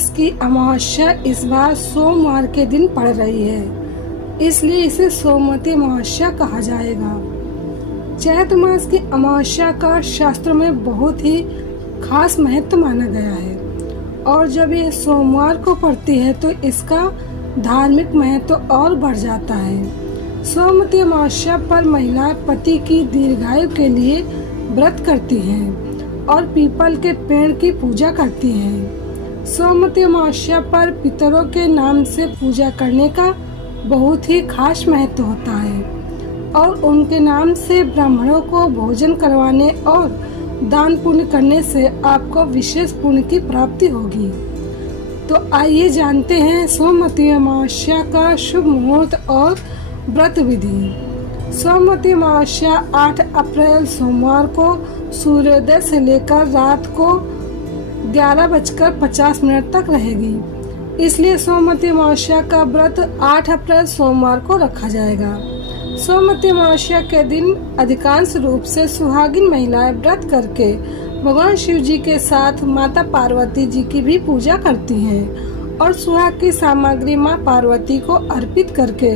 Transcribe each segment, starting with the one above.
मास की अमावस्या इस बार सोमवार के दिन पड़ रही है, इसलिए इसे सोमवती अमावस्या कहा जाएगा। चैत्र मास की अमावस्या का शास्त्रों में बहुत ही खास महत्व माना गया है और जब ये सोमवार को पड़ती है तो इसका धार्मिक महत्व और बढ़ जाता है। सोमवती अमावस्या पर महिलाएं पति की दीर्घायु के लिए व्रत करती हैं और पीपल के पेड़ की पूजा करती हैं। सोमवती अमावस्या पर पितरों के नाम से पूजा करने का बहुत ही खास महत्व होता है और उनके नाम से ब्राह्मणों को भोजन करवाने और दान पुण्य करने से आपको विशेष पुण्य की प्राप्ति होगी। तो आइए जानते हैं सोमवती अमावस्या का शुभ मुहूर्त और व्रत विधि। सोमवती अमावस्या 8 अप्रैल सोमवार को सूर्योदय से लेकर रात को 11:50 तक रहेगी, इसलिए सोमवती अमावस्या का व्रत 8 अप्रैल सोमवार को रखा जाएगा। सोमवती अमावस्या के दिन अधिकांश रूप से सुहागिन महिलाएं व्रत करके भगवान शिव जी के साथ माता पार्वती जी की भी पूजा करती हैं और सुहाग की सामग्री मां पार्वती को अर्पित करके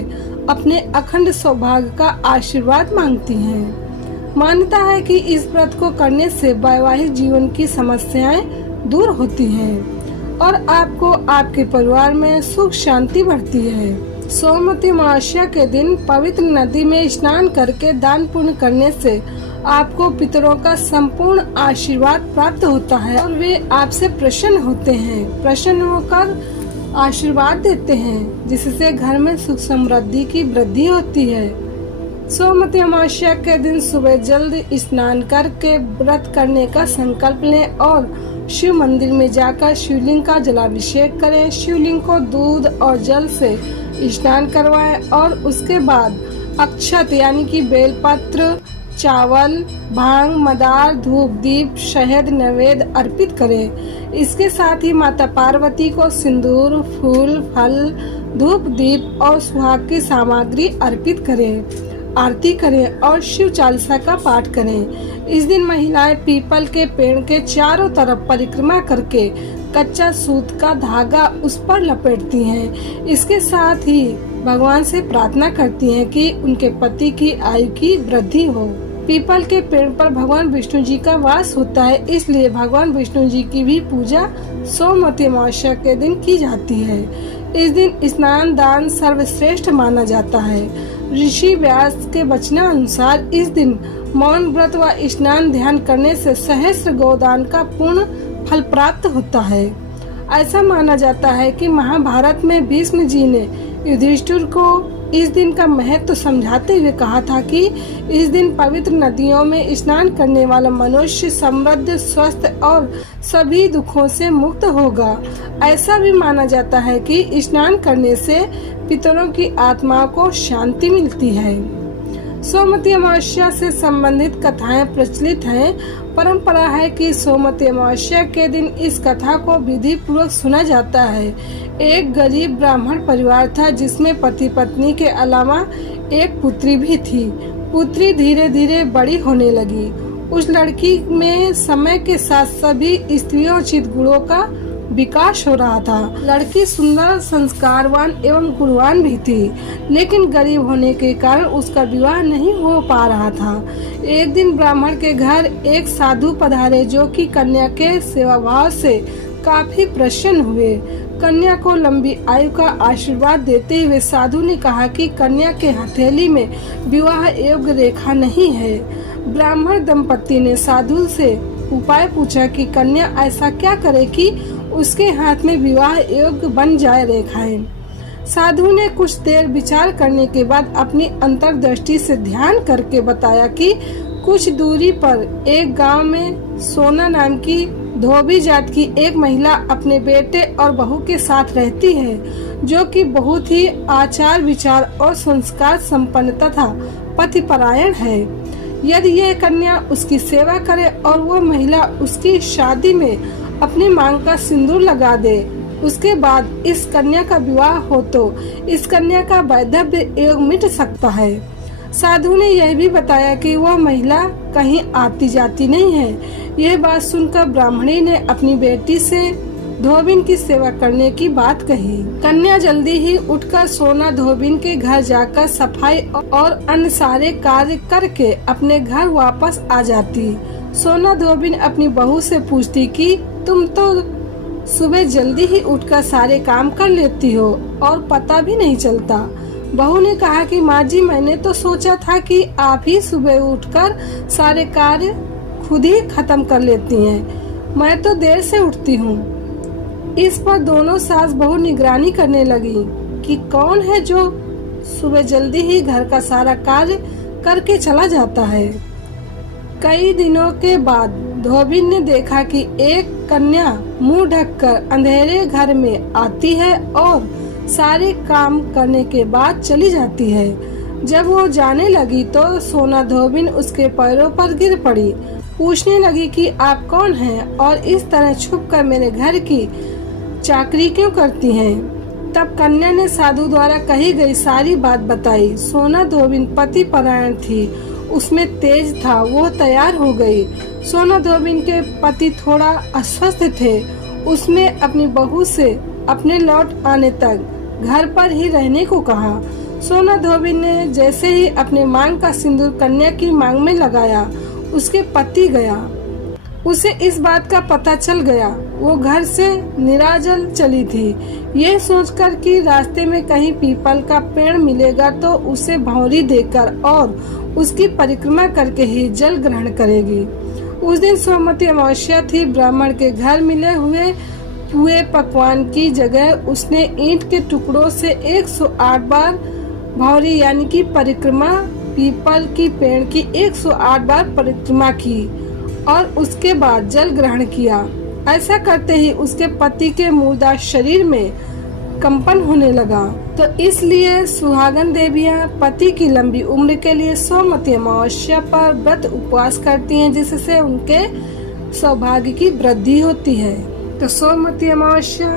अपने अखंड सौभाग्य का आशीर्वाद मांगती हैं। मान्यता है कि इस व्रत को करने से वैवाहिक जीवन की समस्याएं दूर होती हैं और आपको आपके परिवार में सुख शांति बढ़ती है। सोमवती अमावस्या के दिन पवित्र नदी में स्नान करके दान पुण्य करने से आपको पितरों का संपूर्ण आशीर्वाद प्राप्त होता है और वे आपसे प्रसन्न होते हैं। प्रसन्न होकर आशीर्वाद देते हैं, जिससे घर में सुख समृद्धि की वृद्धि होती है। सोमवती अमावस्या के दिन सुबह जल्द स्नान करके व्रत करने का संकल्प लें और शिव मंदिर में जाकर शिवलिंग का जलाभिषेक करें। शिवलिंग को दूध और जल से स्नान करवाएं और उसके बाद अक्षत यानी कि बेलपत्र, चावल, भांग, मदार, धूप दीप, शहद नैवेद्य अर्पित करें। इसके साथ ही माता पार्वती को सिंदूर, फूल, फल, धूप दीप और सुहाग की सामग्री अर्पित करें, आरती करें और शिव चालीसा का पाठ करें। इस दिन महिलाएं पीपल के पेड़ के चारों तरफ परिक्रमा करके कच्चा सूत का धागा उस पर लपेटती हैं। इसके साथ ही भगवान से प्रार्थना करती हैं कि उनके पति की आयु की वृद्धि हो। पीपल के पेड़ पर भगवान विष्णु जी का वास होता है, इसलिए भगवान विष्णु जी की भी पूजा सोमवती अमावस्या के दिन की जाती है। इस दिन स्नान दान सर्वश्रेष्ठ माना जाता है। ऋषि व्यास के वचनानुसार इस दिन मौन व्रत व स्नान ध्यान करने से सहस्त्र गोदान का पूर्ण फल प्राप्त होता है। ऐसा माना जाता है कि महाभारत में भीष्म जी ने युधिष्ठिर को इस दिन का महत्व समझाते हुए कहा था कि इस दिन पवित्र नदियों में स्नान करने वाला मनुष्य समृद्ध, स्वस्थ और सभी दुखों से मुक्त होगा। ऐसा भी माना जाता है कि स्नान करने से पितरों की आत्मा को शांति मिलती है। सोमवती अमावस्या से संबंधित कथाएं प्रचलित हैं। परंपरा है कि सोमवती अमावस्या के दिन इस कथा को विधि पूर्वक सुना जाता है। एक गरीब ब्राह्मण परिवार था जिसमें पति पत्नी के अलावा एक पुत्री भी थी। पुत्री धीरे धीरे बड़ी होने लगी। उस लड़की में समय के साथ सभी स्त्रियोचित गुणों का विकास हो रहा था। लड़की सुंदर, संस्कारवान एवं गुणवान भी थी, लेकिन गरीब होने के कारण उसका विवाह नहीं हो पा रहा था। एक दिन ब्राह्मण के घर एक साधु पधारे जो कि कन्या के सेवा भाव से काफी प्रसन्न हुए। कन्या को लंबी आयु का आशीर्वाद देते हुए साधु ने कहा कि कन्या के हथेली में विवाह योग्य रेखा नहीं है। ब्राह्मण दंपति ने साधु से उपाय पूछा कि कन्या ऐसा क्या करे कि उसके हाथ में विवाह योग्य बन जाए रेखाएं। साधु ने कुछ देर विचार करने के बाद अपनी अंतर्दृष्टि से ध्यान करके बताया कि कुछ दूरी पर एक गांव में सोना नाम की धोबी जात की एक महिला अपने बेटे और बहू के साथ रहती है, जो कि बहुत ही आचार विचार और संस्कार संपन्न तथा पतिपरायण है। यदि यह कन्या उसकी सेवा करे और वो महिला उसकी शादी में अपनी मांग का सिंदूर लगा दे, उसके बाद इस कन्या का विवाह हो तो इस कन्या का वैधव्य योग मिट सकता है। साधु ने यह भी बताया कि वह महिला कहीं आती जाती नहीं है। यह बात सुनकर ब्राह्मणी ने अपनी बेटी से धोबिन की सेवा करने की बात कही। कन्या जल्दी ही उठकर सोना धोबिन के घर जाकर सफाई और अन्य सारे कार्य करके अपने घर वापस आ जाती। सोना धोबिन अपनी बहू से पूछती कि तुम तो सुबह जल्दी ही उठकर सारे काम कर लेती हो और पता भी नहीं चलता। बहू ने कहा कि माँ जी, मैंने तो सोचा था कि आप ही सुबह उठकर सारे कार्य खुद ही खत्म कर लेती हैं। मैं तो देर से उठती हूँ। इस पर दोनों सास बहू निगरानी करने लगी कि कौन है जो सुबह जल्दी ही घर का सारा कार्य करके चला जाता है। कई दिनों के बाद धोबिन ने देखा कि एक कन्या मुंह ढककर अंधेरे घर में आती है और सारे काम करने के बाद चली जाती है। जब वो जाने लगी तो सोना धोबिन उसके पैरों पर गिर पड़ी। पूछने लगी कि आप कौन हैं और इस तरह छुपकर मेरे घर की चाकरी क्यों करती हैं? तब कन्या ने साधु द्वारा कही गई सारी बात बताई। सोना धोबिन पति परायण थी, उसमें तेज था, वो तैयार हो गई। सोना धोबिन के पति थोड़ा अस्वस्थ थे। उसने अपनी बहू से अपने लौट आने तक घर पर ही रहने को कहा। सोना धोबिन ने जैसे ही अपने मांग का सिंदूर कन्या की मांग में लगाया, उसके पति गया। उसे इस बात का पता चल गया। वो घर से निराजल चली थी। ये सोचकर कि रास्ते में कहीं पीपल का पेड़ मिलेगा तो उसे भौरी देकर और उसकी परिक्रमा करके ही जल ग्रहण करेगी। उस दिन सोमवती अमावस्या थी। ब्राह्मण के घर मिले हुए पकवान की जगह उसने ईंट के टुकड़ों से 108 बार भौरी यानी कि परिक्रमा, पीपल की पेड़ की 108 बार परिक्रमा की और उसके बाद जल ग्रहण किया। ऐसा करते ही उसके पति के मुर्दा शरीर में कंपन होने लगा। तो इसलिए सुहागन देवियां पति की लंबी उम्र के लिए सोमवती अमावस्या पर व्रत उपवास करती हैं, जिससे उनके सौभाग्य की वृद्धि होती है। तो सोमवती अमावस्या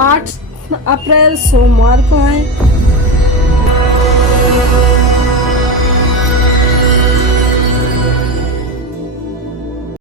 8 अप्रैल सोमवार को है।